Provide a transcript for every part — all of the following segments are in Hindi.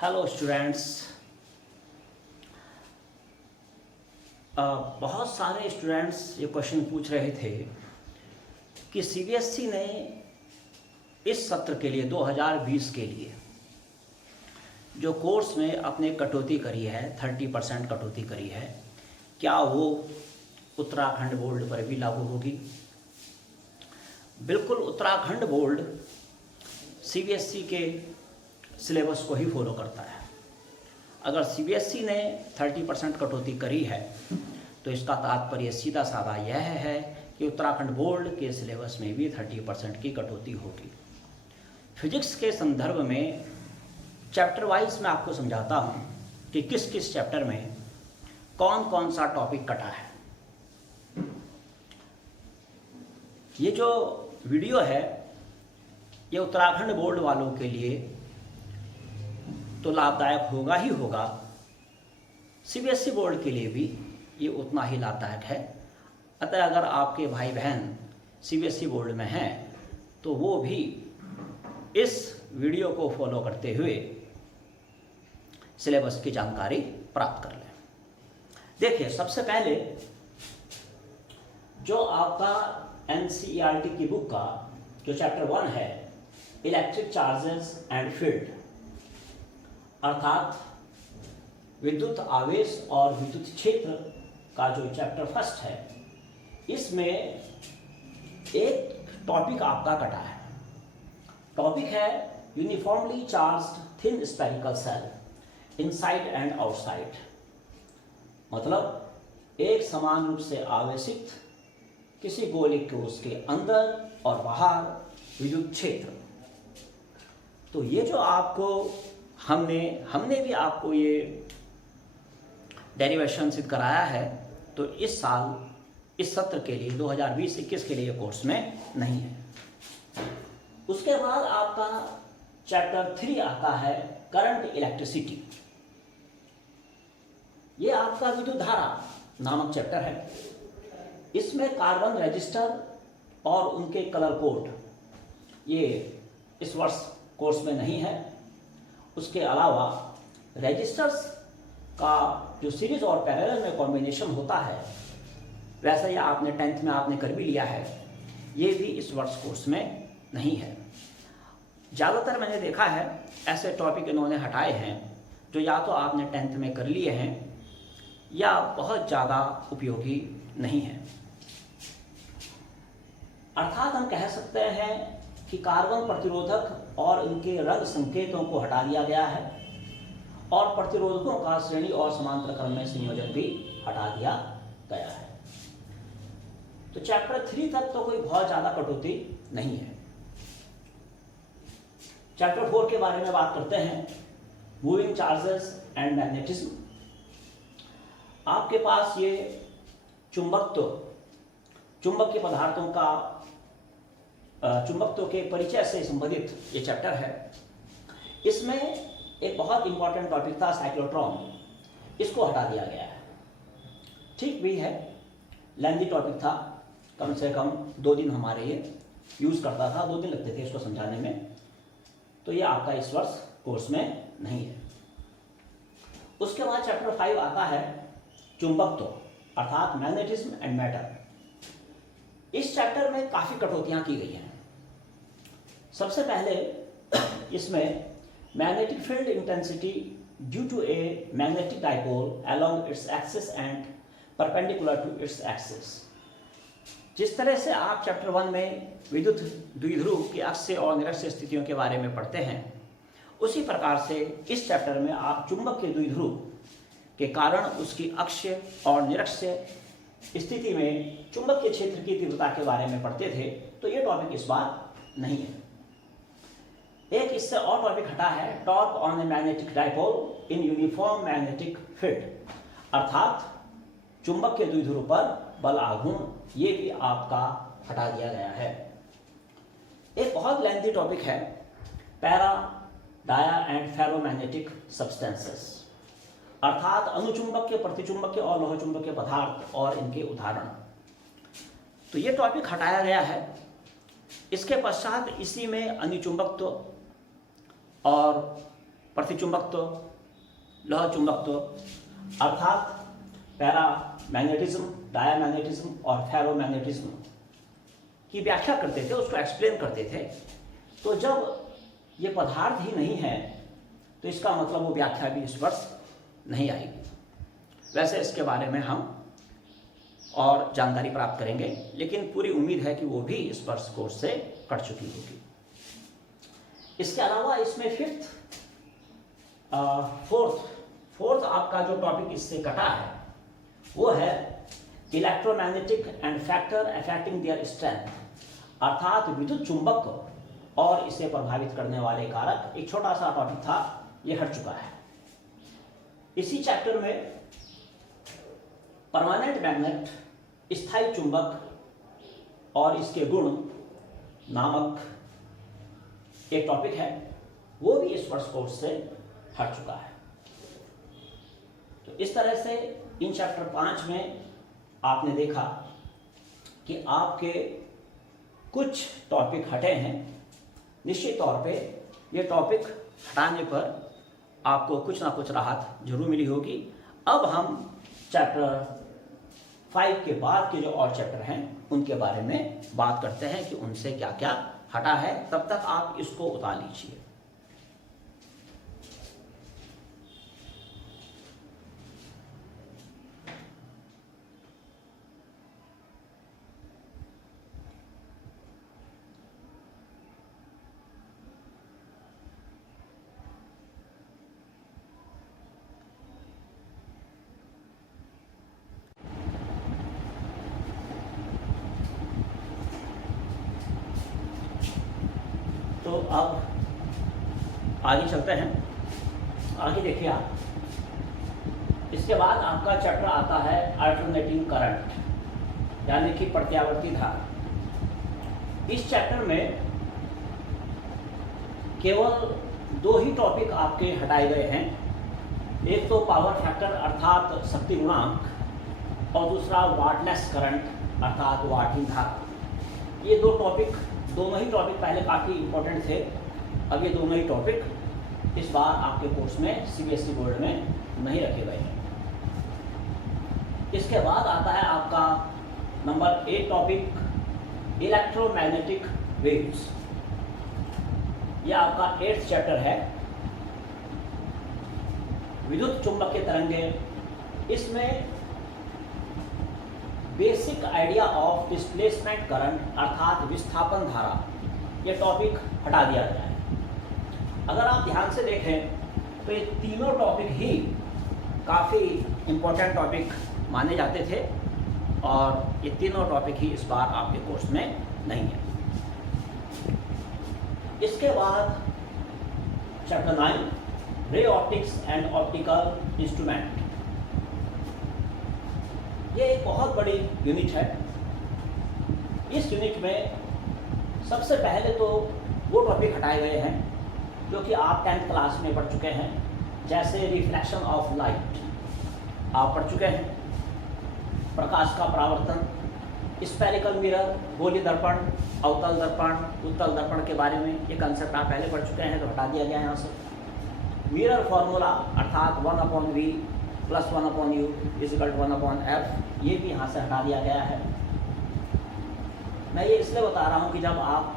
Hello students. बहुत सारे स्टूडेंट्स ये क्वेश्चन पूछ रहे थे कि सीबीएसई ने इस सत्र के लिए 2020 के लिए जो कोर्स में अपने कटौती करी है 30% कटौती करी है, क्या वो उत्तराखंड बोर्ड पर भी लागू होगी? बिल्कुल, उत्तराखंड बोर्ड सीबीएसई के सिलेबस को ही फॉलो करता है। अगर सीबीएसई ने 30% कटौती करी है तो इसका तात्पर्य सीधा साधा यह है कि उत्तराखंड बोर्ड के सिलेबस में भी 30% की कटौती होगी। फिजिक्स के संदर्भ में चैप्टर वाइज मैं आपको समझाता हूँ कि किस किस चैप्टर में कौन कौन सा टॉपिक कटा है। ये जो वीडियो है ये उत्तराखंड बोर्ड वालों के लिए तो लाभदायक होगा ही होगा, सीबीएसई बोर्ड के लिए भी ये उतना ही लाभदायक है। अतः अगर आपके भाई बहन सीबीएसई बोर्ड में हैं तो वो भी इस वीडियो को फॉलो करते हुए सिलेबस की जानकारी प्राप्त कर लें। देखिए, सबसे पहले जो आपका एनसीईआरटी की बुक का जो चैप्टर 1 है, इलेक्ट्रिक चार्जेस एंड फील्ड, अर्थात विद्युत आवेश और विद्युत क्षेत्र का जो चैप्टर 1 है, इसमें एक टॉपिक आपका कटा है। टॉपिक है uniformly charged thin spherical shell inside and outside, मतलब एक समान रूप से आवेशित किसी गोले के उसके अंदर और बाहर विद्युत क्षेत्र। तो ये जो आपको हमने भी आपको ये डेरिवेशन सिद्ध कराया है, तो इस साल इस सत्र के लिए 2020-21 के लिए कोर्स में नहीं है। उसके बाद आपका चैप्टर 3 आता है करंट इलेक्ट्रिसिटी। ये आपका विद्युत धारा नामक चैप्टर है। इसमें कार्बन रजिस्टर और उनके कलर कोड ये इस वर्ष कोर्स में नहीं है। उसके अलावा रजिस्टर्स का जो सीरीज और पैरेलल में कॉम्बिनेशन होता है, वैसा ही आपने 10th में आपने कर भी लिया है, ये भी इस वर्ष कोर्स में नहीं है। ज़्यादातर मैंने देखा है ऐसे टॉपिक इन्होंने हटाए हैं जो या तो आपने 10th में कर लिए हैं या बहुत ज़्यादा उपयोगी नहीं है। अर्थात हम कह सकते हैं कि कार्बन प्रतिरोधक और उनके रंग संकेतों को हटा दिया गया है और प्रतिरोधकों का श्रेणी और समांतर क्रम में संयोजन भी हटा दिया गया है। तो चैप्टर 3 तक तो कोई बहुत ज्यादा कटौती नहीं है। चैप्टर 4 के बारे में बात करते हैं, मूविंग चार्जेस एंड मैग्नेटिज्म। आपके पास ये चुंबकीय पदार्थों का चुंबकत्व के परिचय से संबंधित ये चैप्टर है। इसमें एक बहुत इंपॉर्टेंट टॉपिक था साइक्लोट्रॉन, इसको हटा दिया गया है। ठीक भी है, लेंथी टॉपिक था, कम से कम 2 दिन हमारे ये यूज़ करता था, 2 दिन लगते थे इसको समझाने में। तो ये आपका इस वर्ष कोर्स में नहीं है। उसके बाद चैप्टर 5 आता है चुंबकत्व, अर्थात मैग्नेटिज्म एंड मैटर। इस चैप्टर में काफ़ी कटौतियाँ की गई हैं। सबसे पहले इसमें magnetic field intensity due to a magnetic dipole along its axis and perpendicular to its axis. जिस तरह से आप चैप्टर 1 में विद्युत द्विध्रुव की अक्ष्य और निरक्ष्य स्थितियों के बारे में पढ़ते हैं, उसी प्रकार से इस चैप्टर में आप चुंबक के द्विध्रुव के कारण उसकी अक्ष्य और निरक्ष्य स्थिति में चुंबकीय क्षेत्र की तीव्रता के बारे में पढ़ते थे। तो ये टॉपिक इस बार नहीं है। एक इससे और टॉपिक हटा है torque on A magnetic dipole in uniform magnetic field, अर्थात चुंबक के द्विध्रुव पर बल आघूर्ण, ये भी आपका हटा दिया गया है। एक बहुत लेंथी टॉपिक है para, dia and ferromagnetic substances, अर्थात अनुचुंबकीय, प्रतिचुंबकीय और लोह चुंबकीय पदार्थ और इनके उदाहरण। तो ये टॉपिक हटाया गया है। इसके पश्चात इसी में अनुचुंबकत्व और प्रतिचुंबकत्व, लौह चुंबकत्व, अर्थात पैरा मैग्नेटिज्म, डायामैग्नेटिज्म और फेरोमैग्नेटिज्म की व्याख्या करते थे, उसको एक्सप्लेन करते थे। तो जब ये पदार्थ ही नहीं है तो इसका मतलब वो व्याख्या भी इस वर्ष नहीं आएगी। वैसे इसके बारे में हम और जानकारी प्राप्त करेंगे, लेकिन पूरी उम्मीद है कि वो भी इस वर्ष कोर्स से कट चुकी होगी। इसके अलावा इसमें फोर्थ आपका जो टॉपिक इससे कटा है वो है electromagnetic and factor affecting their strength, अर्थात विद्युत चुंबक और इसे प्रभावित करने वाले कारक। एक छोटा सा टॉपिक था, ये हट चुका है। इसी चैप्टर में परमानेंट मैग्नेट, स्थायी चुंबक और इसके गुण नामक एक टॉपिक है, वो भी इस वर्ष कोर्स से हट चुका है। तो इस तरह से इन चैप्टर 5 में आपने देखा कि आपके कुछ टॉपिक हटे हैं। निश्चित तौर पे ये टॉपिक हटाने पर आपको कुछ ना कुछ राहत जरूर मिली होगी। अब हम चैप्टर 5 के बाद के जो और चैप्टर हैं उनके बारे में बात करते हैं कि उनसे क्या क्या हटा है। तब तक आप इसको उतार लीजिए। तो अब आगे चलते हैं। आगे देखिए आप, इसके बाद आपका चैप्टर आता है अल्टरनेटिंग करंट, यानी कि प्रत्यावर्ती धारा। इस चैप्टर में केवल 2 ही टॉपिक आपके हटाए गए हैं। एक तो पावर फैक्टर अर्थात शक्ति गुणांक और दूसरा वाटलेस करंट अर्थात वाटहीन धारा। ये दोनों ही टॉपिक पहले काफ़ी इंपॉर्टेंट थे। अब ये दोनों ही टॉपिक इस बार आपके कोर्स में सीबीएसई बोर्ड में नहीं रखे गए हैं। इसके बाद आता है आपका नंबर 8 टॉपिक, इलेक्ट्रोमैग्नेटिक वेव्स। यह आपका 8th चैप्टर है, विद्युत चुंबकीय तरंगे। इसमें basic idea of displacement current अर्थात विस्थापन धारा, ये टॉपिक हटा दिया गया है। अगर आप ध्यान से देखें तो ये तीनों टॉपिक ही काफ़ी इम्पोर्टेंट टॉपिक माने जाते थे और ये तीनों टॉपिक ही इस बार आपके कोर्स में नहीं है। इसके बाद chapter 9, ray optics and optical instrument. ये एक बहुत बड़ी यूनिट है। इस यूनिट में सबसे पहले तो वो टॉपिक हटाए गए हैं जो कि आप 10th क्लास में पढ़ चुके हैं, जैसे रिफ्लेक्शन ऑफ लाइट आप पढ़ चुके हैं, प्रकाश का परावर्तन, स्फेरिकल मिरर, गोलीय दर्पण, अवतल दर्पण, उत्तल दर्पण के बारे में ये कंसेप्ट आप पहले पढ़ चुके हैं, तो हटा दिया गया यहाँ से। मिरर फॉर्मूला अर्थात 1/v + 1/u = 1/f, ये भी यहाँ से हटा दिया गया है। मैं ये इसलिए बता रहा हूँ कि जब आप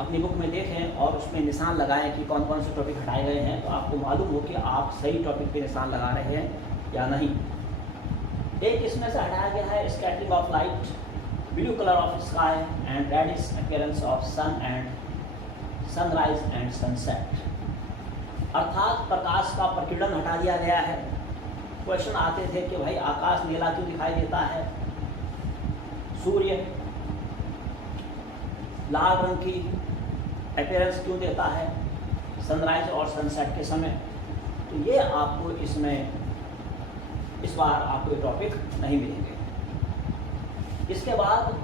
अपनी बुक में देखें और उसमें निशान लगाएं कि कौन कौन से टॉपिक हटाए गए हैं, तो आपको मालूम हो कि आप सही टॉपिक पे निशान लगा रहे हैं या नहीं। एक इसमें से हटाया गया है scattering of light, blue colour of sky and reddish appearance of sun and sunrise and sunset, अर्थात प्रकाश का प्रकीर्णन हटा दिया गया है। क्वेश्चन आते थे कि भाई आकाश नीला क्यों दिखाई देता है, सूर्य लाल रंग की अपीयरेंस क्यों देता है सनराइज और सनसेट के समय। तो ये आपको इसमें इस बार आपको ये टॉपिक नहीं मिलेंगे। इसके बाद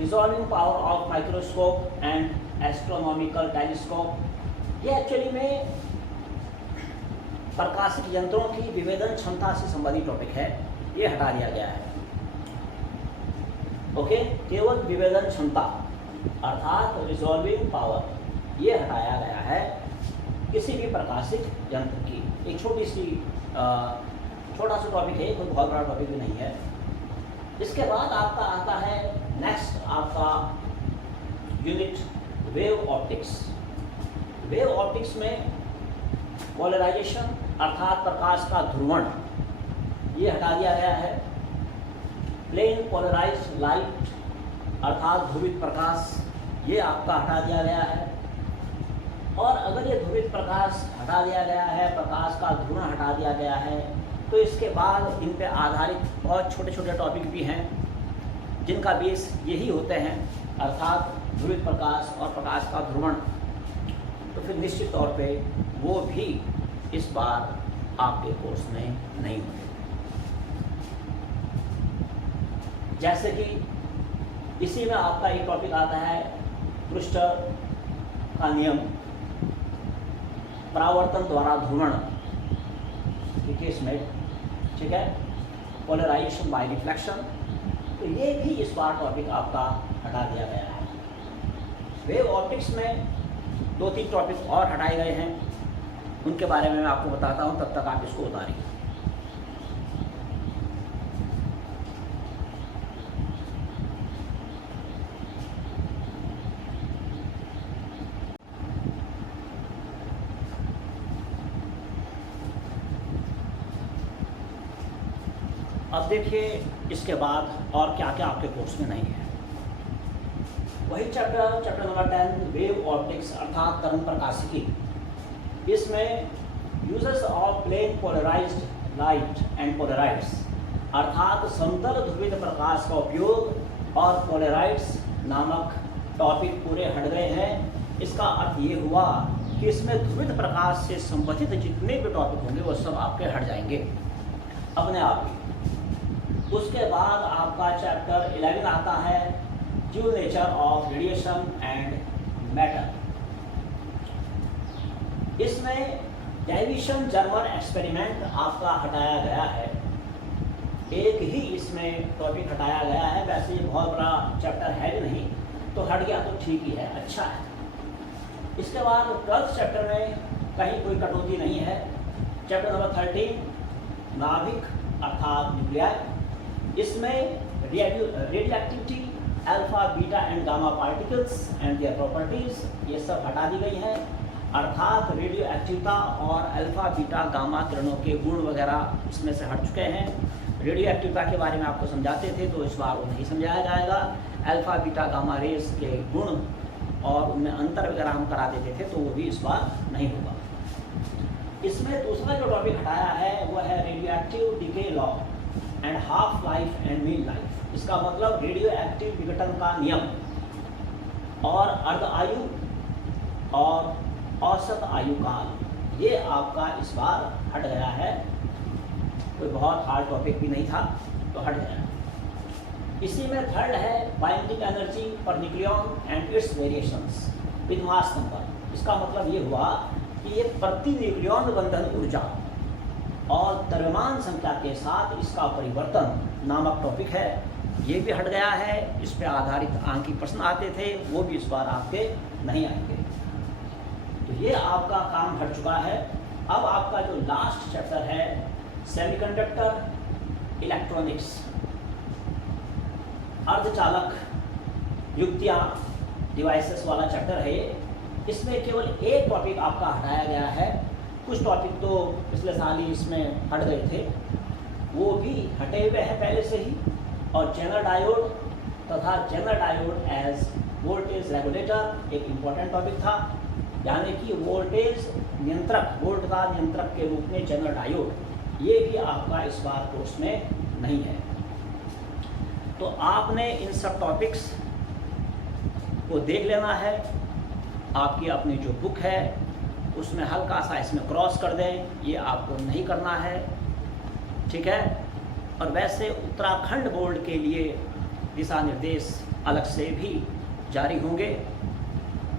resolving power of microscope and astronomical telescope, ये एक्चुअली में प्रकाशिक यंत्रों की विभेदन क्षमता से संबंधित टॉपिक है, ये हटा दिया गया है। ओके, केवल विभेदन क्षमता अर्थात रिजॉल्विंग पावर ये हटाया गया है। किसी भी प्रकाशित यंत्र की। एक छोटा सा टॉपिक है, कोई बहुत बड़ा टॉपिक भी नहीं है। इसके बाद आपका आता है नेक्स्ट आपका unit wave optics. Wave optics में पोलराइजेशन अर्थात प्रकाश का ध्रुवण ये हटा दिया गया है। प्लेन पोलराइज्ड लाइट अर्थात ध्रुवित प्रकाश ये आपका हटा दिया गया है। और अगर ये ध्रुवित प्रकाश हटा दिया गया है, प्रकाश का ध्रुवण हटा दिया गया है, तो इसके बाद इन पे आधारित बहुत छोटे छोटे टॉपिक भी हैं जिनका बेस यही होते हैं, अर्थात ध्रुवित प्रकाश और प्रकाश का ध्रुवण। तो फिर निश्चित तौर पे वो भी इस बार आपके कोर्स में नहीं होंगे। जैसे कि इसी में आपका एक टॉपिक आता है ब्रूस्टर का नियम, परावर्तन द्वारा ध्रुवण के केस में, ठीक है, पोलराइजेशन बाय रिफ्लेक्शन। तो ये भी इस बार टॉपिक आपका हटा दिया गया है। वेव ऑप्टिक्स में 2-3 टॉपिक और हटाए गए हैं, उनके बारे में मैं आपको बताता हूँ, तब तक आप इसको उतारिए। अब देखिए इसके बाद और क्या क्या आपके कोर्स में नहीं है। वही चैप्टर नंबर 10 वेव ऑप्टिक्स अर्थात तरंग प्रकाशिकी। इसमें uses of plane polarized light and polaroids अर्थात समतल ध्रुवित प्रकाश का उपयोग और पोलराइड्स नामक टॉपिक पूरे हट गए हैं। इसका अर्थ ये हुआ कि इसमें ध्रुवित प्रकाश से संबंधित जितने भी टॉपिक होंगे वो सब आपके हट जाएंगे अपने आप ही। उसके बाद आपका चैप्टर 11 आता है dual nature of radiation and matter. इसमें डेविसन जर्मन एक्सपेरिमेंट आपका हटाया गया है। एक ही इसमें टॉपिक हटाया गया है, वैसे ये बहुत बड़ा चैप्टर है भी नहीं, तो हट गया तो ठीक ही है, अच्छा है। इसके बाद 12th चैप्टर में कहीं कोई कटौती नहीं है। चैप्टर नंबर 13 नाभिक अर्थात न्यूक्लियर। इसमें radioactivity, alpha, beta and gamma particles and their properties ये सब हटा दी गई हैं, अर्थात रेडियो एक्टिविटा और अल्फा, बीटा, गामा किरणों के गुण वगैरह इसमें से हट चुके हैं। रेडियो एक्टिविटा के बारे में आपको समझाते थे तो इस बार वो नहीं समझाया जाएगा। अल्फा, बीटा, गामा रेस के गुण और उनमें अंतर वगैरह हम करा देते थे, तो वो भी इस बार नहीं होगा। इसमें दूसरा जो टॉपिक हटाया है वो है radio active decay law and half life and mean life. इसका मतलब रेडियो एक्टिव विघटन का नियम और अर्ध आयु और औसत आयु काल ये आपका इस बार हट गया है। कोई बहुत हार्ड टॉपिक भी नहीं था तो हट गया। इसी में थर्ड है binding energy per nucleon and it's variations with mass number. इसका मतलब ये हुआ कि ये प्रति न्यूक्लियन बंधन ऊर्जा और द्रव्यमान संख्या के साथ इसका परिवर्तन नामक टॉपिक है, ये भी हट गया है। इस पर आधारित आंकी प्रश्न आते थे, वो भी इस बार आपके नहीं आएंगे। तो ये आपका काम हट चुका है। अब आपका जो लास्ट चैप्टर है सेमीकंडक्टर इलेक्ट्रॉनिक्स, अर्धचालक युक्तियाँ डिवाइसेस वाला चैप्टर है ये। इसमें केवल एक टॉपिक आपका हटाया गया है। कुछ टॉपिक तो पिछले साल ही इसमें हट गए थे, वो भी हटे हुए हैं पहले से ही। और जेनर डायोड तथा Zener diode as voltage regulator एक इम्पॉर्टेंट टॉपिक था, यानी कि वोल्टेज नियंत्रक, वोल्ट का नियंत्रक के रूप में जेनर डायोड, ये भी आपका इस बार कोर्स में नहीं है। तो आपने इन सब टॉपिक्स को देख लेना है। आपकी अपनी जो बुक है उसमें हल्का सा इसमें क्रॉस कर दें, ये आपको नहीं करना है, ठीक है। और वैसे उत्तराखंड बोर्ड के लिए दिशा निर्देश अलग से भी जारी होंगे,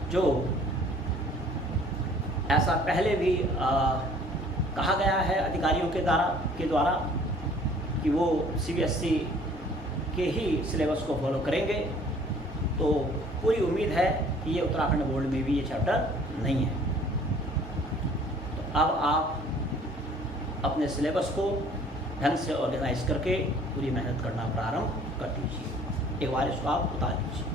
जो ऐसा पहले भी कहा गया है अधिकारियों के द्वारा कि वो CBSE के ही सिलेबस को फॉलो करेंगे। तो पूरी उम्मीद है कि ये उत्तराखंड बोर्ड में भी ये चैप्टर नहीं है। अब आप अपने सिलेबस को ढंग से ऑर्गेनाइज करके पूरी मेहनत करना प्रारंभ कर दीजिए। एक बार इसको आप उतार लीजिए।